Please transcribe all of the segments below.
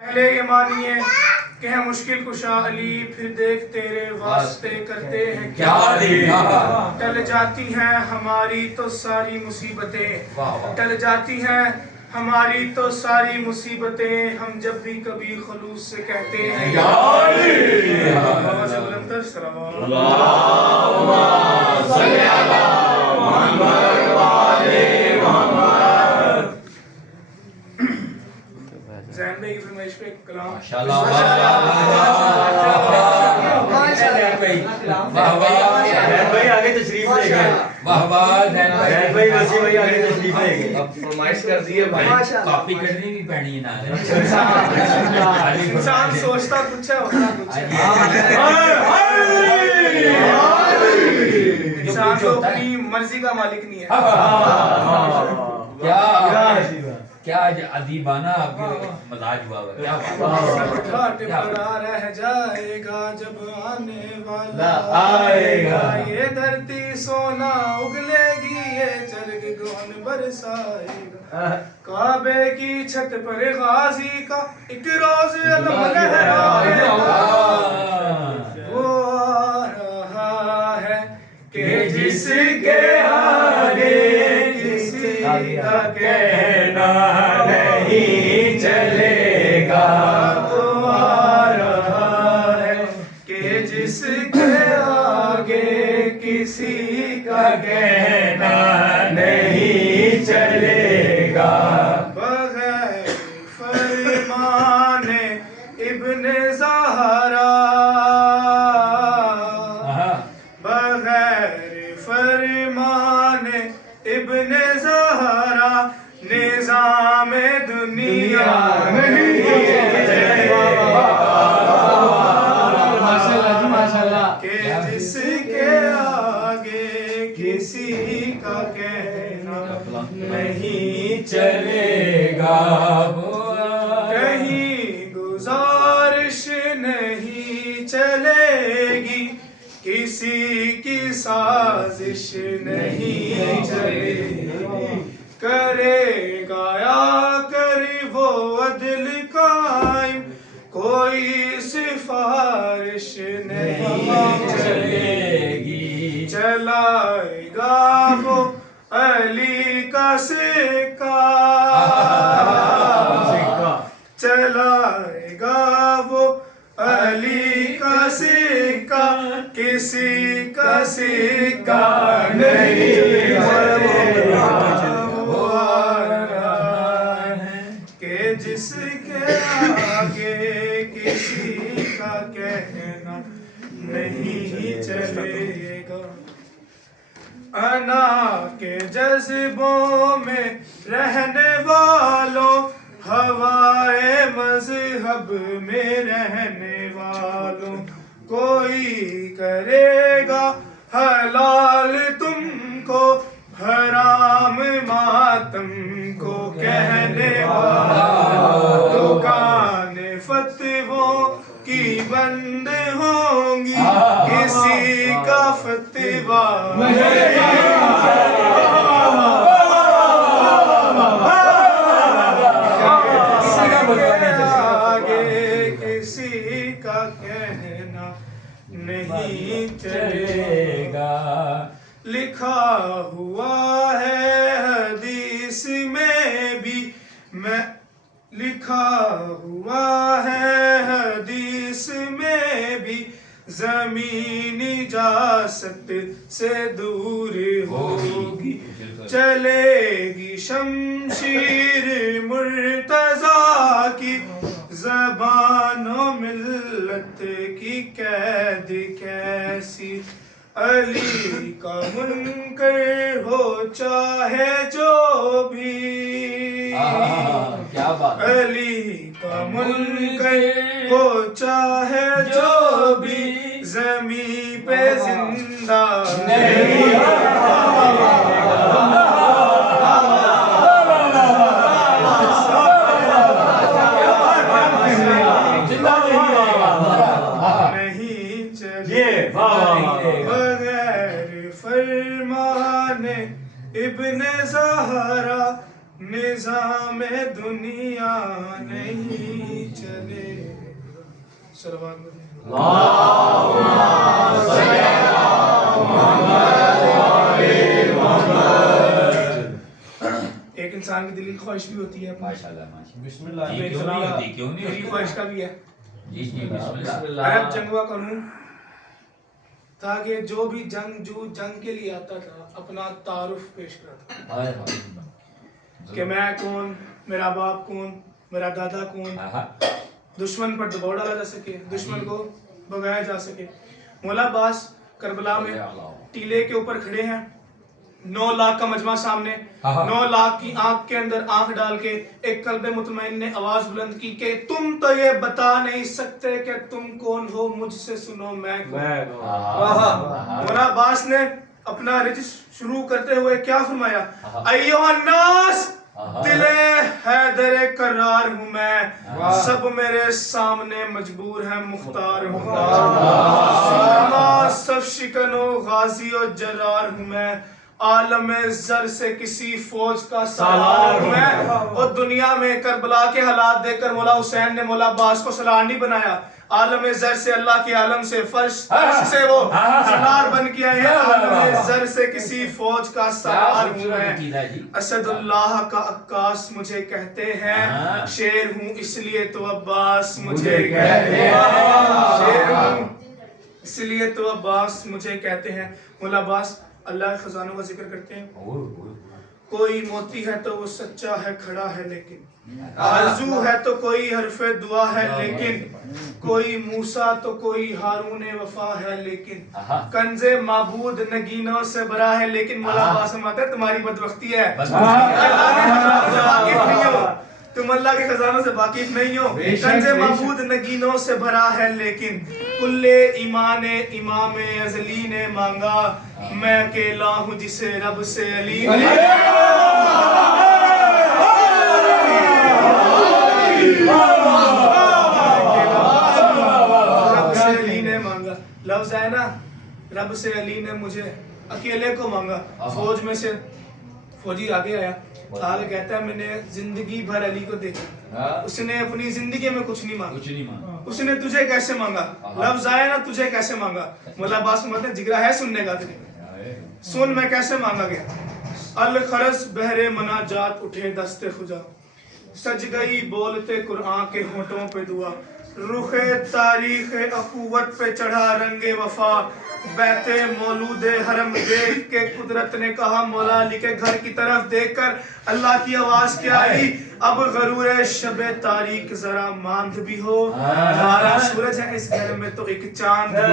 پہلے یہ مانیے کہ ہے مشکل کشا علی، پھر دیکھ تیرے واسطے کرتے ہیں کیا علی۔ ٹل جاتی ہیں ہماری تو ساری مصیبتیں، ٹل جاتی ہیں ہماری تو ساری مصیبتیں، ہم جب بھی کبھی خلوص سے کہتے ہیں یا علی۔ آواز بلندر صلوات اللہم صلی علی محمد وآل محمد۔ زین بھائی کی فرمائش پہ ایک کلام ماشاءاللہ زین بھائی آگے تشریف لے گئے، واہ واہ زین بھائی وسیم بھائی آگے تشریف لے گئے، اب فرمائش کر دیے بھائی، کاپی کرنی بھی پڑنی ہے نا، انسان سوچتا کچھ ہے ہوتا کچھ ہے، انسان تو اپنی مرضی کا مالک نہیں ہے۔ کیا ادیبانہ آپ کے مزاج ہوا ہے، کیا گھاٹ پڑا رہ جائے گا جب آنے والا آئے گا، یہ دھرتی سونا اگلے گی، یہ چرگ گون برسائے گا، کعبے کی چھت پر غازی کا ایک روز علم لہرائے گا، وہ آ رہا ہے کہ جس کے آگے کسی کا کہنا نہیں چلے گا، وہ آ رہا ہے کہ جس کے آگے کسی کا کہنا نہیں چلے گا، بغیر فرمان ابن زہرا، بغیر فرمان ابن زہرا نظام دنیا نہیں چلے، کہ جس کے آگے کسی کا کہنا نہیں چلے گا، کہیں گزارش نہیں چلے گی، کسی کی سازش نہیں چلے گی، کرے گا یا کر وہ عدل قائم، کوئی سفارش نہیں چلے گی، چلائے گا وہ علی کا سکہ، چلائے گا وہ علی کا سکہ، کسی کا سکہ نہیں چلے گا، وہ آ رہا ہے کہ جس کے آگے کسی کا کہنا نہیں چلے گا، انا کے جذبوں میں رہنے والوں، ہوائے مذہب میں رہنے والوں، کوئی کرے گا حلال تم کو، حرام ماتم کو کہنے والا، دکان فتووں کی بند ہوں گی، کسی کا فتوا آگے کسی کا کہنا نہیں چلے گا، لکھا ہوا ہے حدیث میں بھی، میں لکھا ہوا ہے حدیث میں بھی، زمین اجازت سے دور ہوگی، چلے گی شمشیر مرتضیٰ کی، زبان و ملت کی قید کیسی، علی کا منکر ہو چاہے جو بھی، علی کا منکر ہو چاہے جو بھی، زمین پہ زندہ نہیں چلے، بغیر فرمان ابن زہرا نظام دنیا نہیں چلے۔ सलवात एक इंसान की दिल की ख्वाहिश भी होती है माशाल्लाह बिस्मिल्लाह क्यों नहीं मेरी ख्वाहिश का भी है जी जी बिस्मिल्लाह अरब जंगवा कानून था कि जो भी जंग के लिए आता था अपना तारुफ पेश करता हाय हाय कि मैं कौन, मेरा बाप कौन, मेरा दादा कौन, दुश्मन पर दबाव डाला जा सके, दुश्मन को भगाया जा सके। मौला अब्बास करबला में टीले के ऊपर खड़े हैं, 9 लाख का मजमा सामने, 9 लाख की आंख के अंदर आंख डाल के एक कल्बे मुतमईन ने आवाज बुलंद की कि तुम तो ये बता नहीं सकते कि तुम कौन हो, मुझसे सुनो मैं कौन। मौला अब्बास ने अपना रिज शुरू करते हुए क्या फरमाया, अय्युहन्नास दिले हैदर करार हूँ मैं, सब मेरे सामने मजबूर है मुख्तार हूँ, सब शिकनो गाजी और जरार हूँ मैं, आलम जर से किसी फौज का सालार हूँ मैं। और दुनिया में करबला के हालात देखकर मौला हुसैन ने मौला अब्बास को सलार नहीं बनाया, आलम जर से अल्लाह के आलम से फर्श से वो सलार बन के आए हैं, आलम जर से किसी फौज का सालार हूँ मैं, असदुल्लाह का अक्कास मुझे कहते हैं, शेर हूँ इसलिए तो अब्बास मुझे कहते हैं, शेर हूँ इसलिए तो अब्बास मुझे कहते हैं। मौला अब्बास अल्लाह के खजानों का जिक्र करते हैं, कोई मोती है तो वो सच्चा है खड़ा है, लेकिन आरज़ू है तो कोई हरफे दुआ है, लेकिन कोई मूसा तो कोई हारून वफा है, लेकिन कंजे माबूद नगीनों से भरा है, लेकिन मौला अब्बास फरमाते हैं तुम्हारी बदबख्ती है, तुम अल्लाह के खजानों से वाकिफ नहीं हो, कंजे माबूद नगीनों से भरा है, लेकिन कुल्ले ईमान इमाम अजली ने मांगा, मैं अकेला हूँ जिसे रब से अली ने मांगा। लफ्ज है ना, रब से अली ने मुझे अकेले को मांगा। फौज में से फौजी आगे आया, आगे कहता है मैंने जिंदगी भर अली को देखा, उसने अपनी जिंदगी में कुछ नहीं मांगा, उसने तुझे कैसे मांगा। लफ्ज आया ना, तुझे कैसे मांगा। मौला अब्बास मतलब जिगरा है सुनने का, तुझे सुन मैं कैसे मांगा गया। अल खरस बहरे मनाजात उठे दस्ते खुदा, सज गई बोलते कुरान के होठों पे दुआ, रुखे तारीख अखुवत पे चढ़ा रंगे वफा, बैते मौलूदे हरम देख के कुदरत ने कहा, मौला अली के घर की तरफ देखकर अल्लाह की आवाज क्या आई, अब गरूरे शबे तारीख जरा मांद भी हो, हमारा सूरज है इस घर में तो एक चांद भी हो,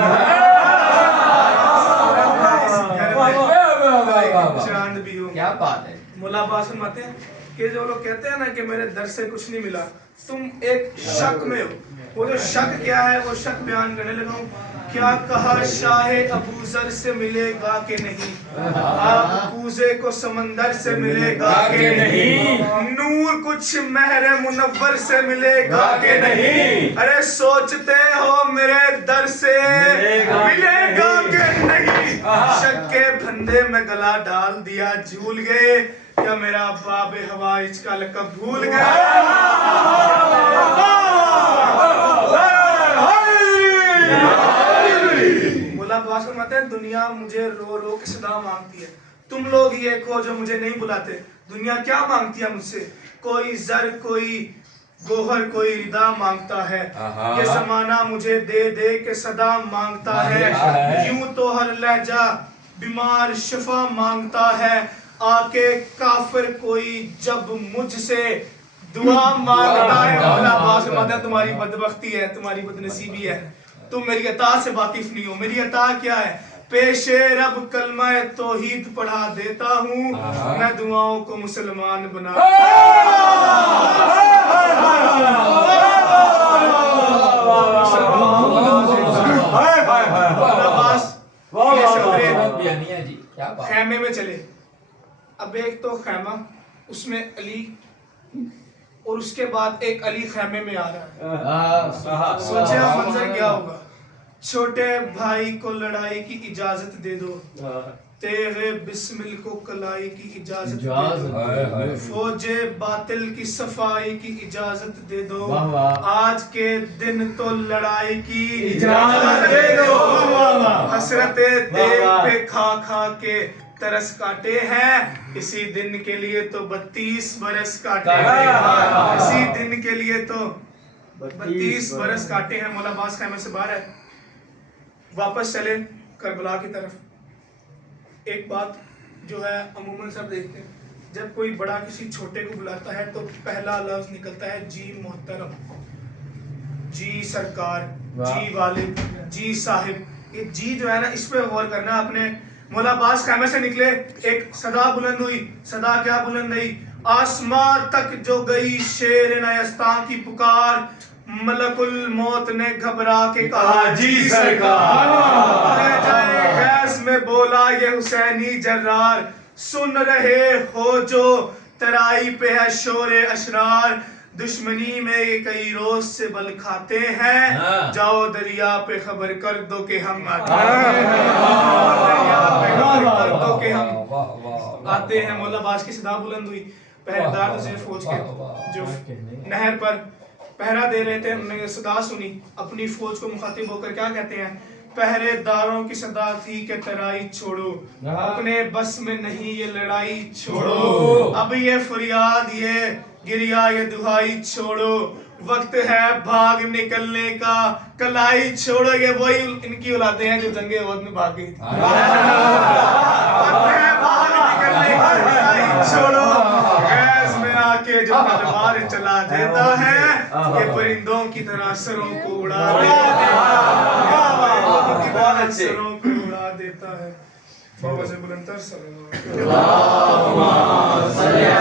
चांद भी हो। क्या बात है। मौला अब्बास फरमाते हैं कि जो लोग कहते हैं ना कि मेरे दर से कुछ नहीं मिला, तुम एक शक में हो। वो जो शक क्या है वो शक बयान करने लगा हूँ। क्या कहा शाहे अबूजर से मिलेगा कि नहीं, आप पूजे को समंदर से मिलेगा कि नहीं, नूर कुछ महरे मुनव्वर से मिलेगा कि नहीं, अरे सोचते हो मेरे दर से मिलेगा कि नहीं, शक के फंदे में गला डाल दिया झूल गए, क्या मेरा बाब हवाइज का लक़ब भूल गए। दुनिया मुझे रो रो के सदा मांगती है, तुम लोग ये को जो मुझे नहीं बुलाते, दुनिया क्या मांगती है मुझसे, कोई जर कोई गोहर कोई रिदा मांगता है, ये जमाना मुझे दे दे के सदा मांगता है, यूं तो हर लहजा बीमार शिफा मांगता है, आके काफिर कोई जब मुझसे दुआ मांगता है। तुम्हारी बदबख्ती है, तुम्हारी बदनसीबी है, तुम मेरी अता से वाकिफ नहीं हो। मेरी अता क्या है, पेशे रब कलमा तौहीद पढ़ा देता हूँ, मैं दुआओं को मुसलमान बना खैमे में चले। अब एक तो खैमा, उसमें अली, और उसके बाद एक अली खैमे में आ रहा है। सोचे मंजर क्या होगा। छोटे भाई को लड़ाई की इजाजत दे दो, تیغ بسمل کو کلائی کی اجازت دے دو، فوج باطل کی صفائی کی اجازت دے دو، آج کے دن تو لڑائی کی اجازت دے دو، حسرت تیغ پہ کھا کھا کے ترس کاٹے ہیں، اسی دن کے لیے تو 32 برس کاٹے ہیں، اسی دن کے لیے تو 32 برس کاٹے ہیں۔ مولا عباس خیمے سے باہر ہے، واپس چلے کربلا کی طرف۔ ایک بات جو ہے عموماً سب دیکھتے ہیں، جب کوئی بڑا کسی چھوٹے کو بلاتا ہے تو پہلا لفظ نکلتا ہے جی محترم، جی سرکار، جی والد، جی صاحب۔ یہ جی جو ہے نا، اس پہ غور کرنا اپنے۔ مولا عباس خیمے سے نکلے، ایک صدا بلند ہوئی۔ صدا کیا بلند ہوئی؟ آسمان تک جو گئی شیر نیستان کی پکار، ملک الموت نے گھبرا کے کہا جی سرکار، لے جائے گیس میں بولا یہ حسینی جرار، سن رہے ہو جو ترائی پہ ہے شور اشرار، دشمنی میں کئی روز سے بل کھاتے ہیں، جاؤ دریا پہ خبر کر دو کہ ہم آتے ہیں، دریا پہ خبر کر دو کہ ہم آتے ہیں۔ مولا عباس کی صدا بلند ہوئی، پہرےدار تھے فوج کے جو نہر پر پہرا دے رہے تھے، انہوں نے صدا سنی، اپنی فوج کو مخاطب ہو کر کیا کہتے ہیں؟ پہرے داروں کی صدا تھی کہ ترائی چھوڑو، اپنے بس میں نہیں یہ لڑائی چھوڑو، اب یہ فریاد یہ گریا یہ دہائی چھوڑو، وقت ہے بھاگ نکلنے کا کلائی چھوڑو۔ یہ وہی ان کی اولادیں ہیں جو جنگ احد میں بھاگ گئی تھی۔ وقت ہے بھاگ نکلنے کا کلائی چھوڑو، گیس میں آ کے جو تلوار چلا دیتا ہے، یہ پرندوں کی طرح سروں کو اڑا دیتا ہے، سروں کو اڑا دیتا ہے۔ بابا سے بلندر صلی اللہ علیہ وسلم۔